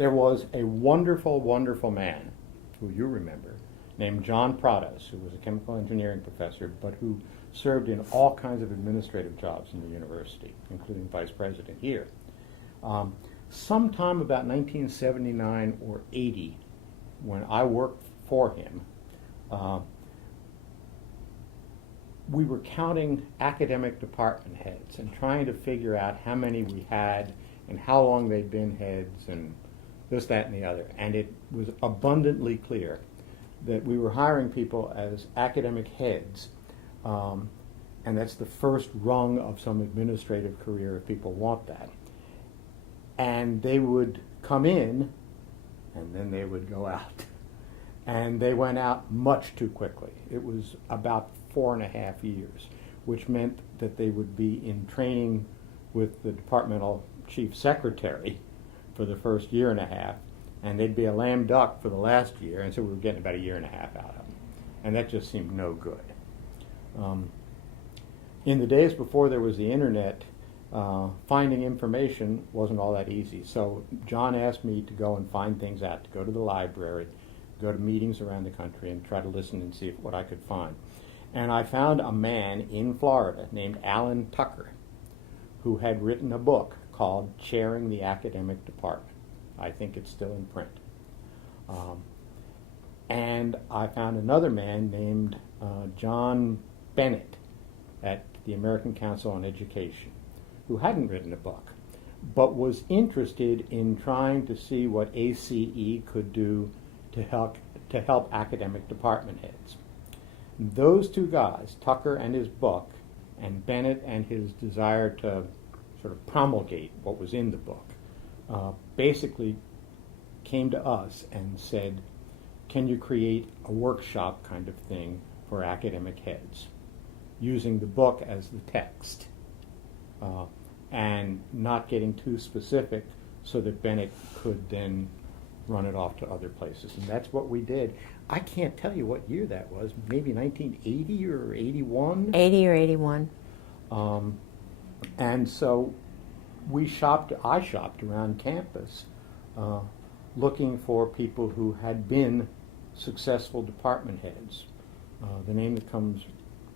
there was a wonderful, wonderful man who you remember named John Prados, who was a chemical engineering professor, but who served in all kinds of administrative jobs in the university, including vice president here. Sometime about 1979 or 80, when I worked for him, we were counting academic department heads and trying to figure out how many we had and how long they'd been heads and this, that, and the other. And it was abundantly clear that we were hiring people as academic heads, and that's the first rung of some administrative career if people want that. And they would come in, and then they would go out. And they went out much too quickly. It was about 4.5 years, which meant that they would be in training with the departmental chief secretary for the first 1.5 years, and they'd be a lame duck for the last year, and so we were getting about 1.5 years out of them. And that just seemed no good. In the days before there was the internet, finding information wasn't all that easy. So John asked me to go and find things out, to go to the library, go to meetings around the country, and try to listen and see what I could find. And I found a man in Florida named Alan Tucker, who had written a book called Chairing the Academic Department. I think it's still in print. And I found another man named John Bennett at the American Council on Education, who hadn't written a book, but was interested in trying to see what ACE could do to help academic department heads. Those two guys, Tucker and his book, and Bennett and his desire to sort of promulgate what was in the book, basically came to us and said, can you create a workshop kind of thing for academic heads, using the book as the text, and not getting too specific so that Bennett could then run it off to other places. And that's what we did. I can't tell you what year that was, maybe 1980 or 81? 80 or 81. And so I shopped around campus looking for people who had been successful department heads. The name that comes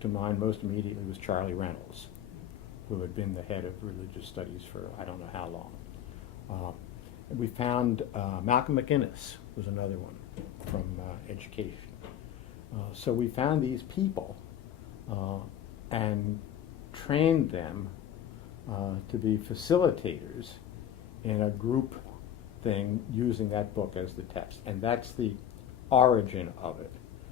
to mind most immediately was Charlie Reynolds, who had been the head of religious studies for I don't know how long. We found Malcolm McInnes was another one from education. So we found these people and trained them to be facilitators in a group thing using that book as the text. And that's the origin of it.